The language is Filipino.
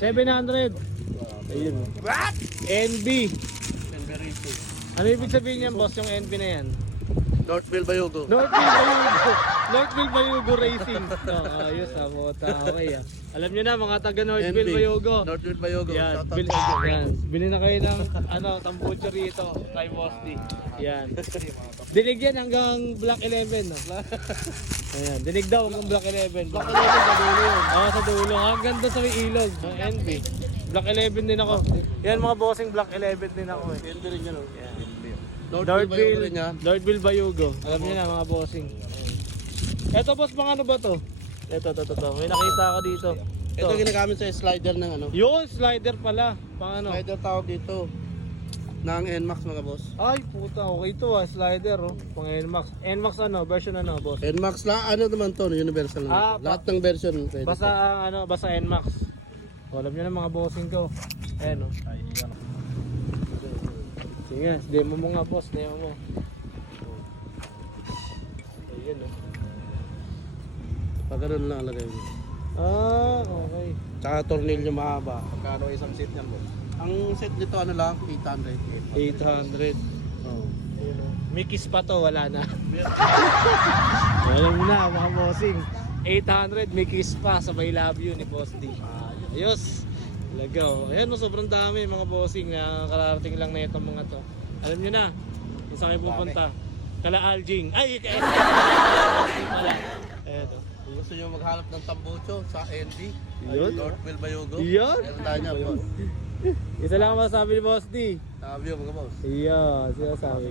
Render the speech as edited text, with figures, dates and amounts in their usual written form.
700. Ayun. What? NB. Ano ibig sabihin niyan, boss, yung NB na yan? Northville Bayugo. Northville Bayugo. Northville Bayugo Racing. Ayos ha, mota. Okay ah. Alam nyo na mga taga Northville NB. Bayugo. Northville Bayugo. Yan, Shoutout bili, sa inyo. yan. Bili na kayo ng tambucho rito kay Boss D. Yan. Dinig yan hanggang Black 11. No? Ayan, dinig daw hanggang Black 11. Black 11 sa dulo yun. Sa dulo. Hanggang doon sa may ilog. Ng NB. Black 11 din ako. Yan mga bossing, Black 11 din ako eh. NB rin yan. Yan. Northville Bayugo rin yan. Northville Bayugo. Alam niyo na mga bossing. Eto boss, pang ano ba to? Ito. May nakita ako dito. Ito ginagamit sa slider ng ano. Yun, slider pala. Pang ano? Slider tawag dito. Ng NMAX mga boss. Ay, puta, okay to slider oh. Pang NMAX. NMAX ano, version ano, boss? NMAX ano naman to, universal naman. Lahat ng version pwede. Basta NMAX. Alam niyo na mga bossing ko. Ayan oh. Sige, demo mo nga boss, demo mo. Ayun oh. Pag ganun lang lagay mo. Okay. Tsaka tornilyo mahaba. Magkano isang seat niyan, boss? Ang set nito ano lang, 800. 800. Oh. Ayun oh. May kiss pa to, wala na. Alam mo na mga bossing. 800, may kiss pa sa may love you ni Boss D. Ayos. Lagaw. Ayan, sobrang dami mga bossing na kararating lang na itong mga to. Alam nyo na, kung saan kayo pupunta. Kala Aljing. Ay, pala. Eto. Kung gusto nyo maghanap ng tambucho sa ND, Yun. Northville Bayugo. Yun. Meron tayo niya, boss. Isa lang ang masasabi ni Boss D. Sabi mga boss. Iya, sinasabi.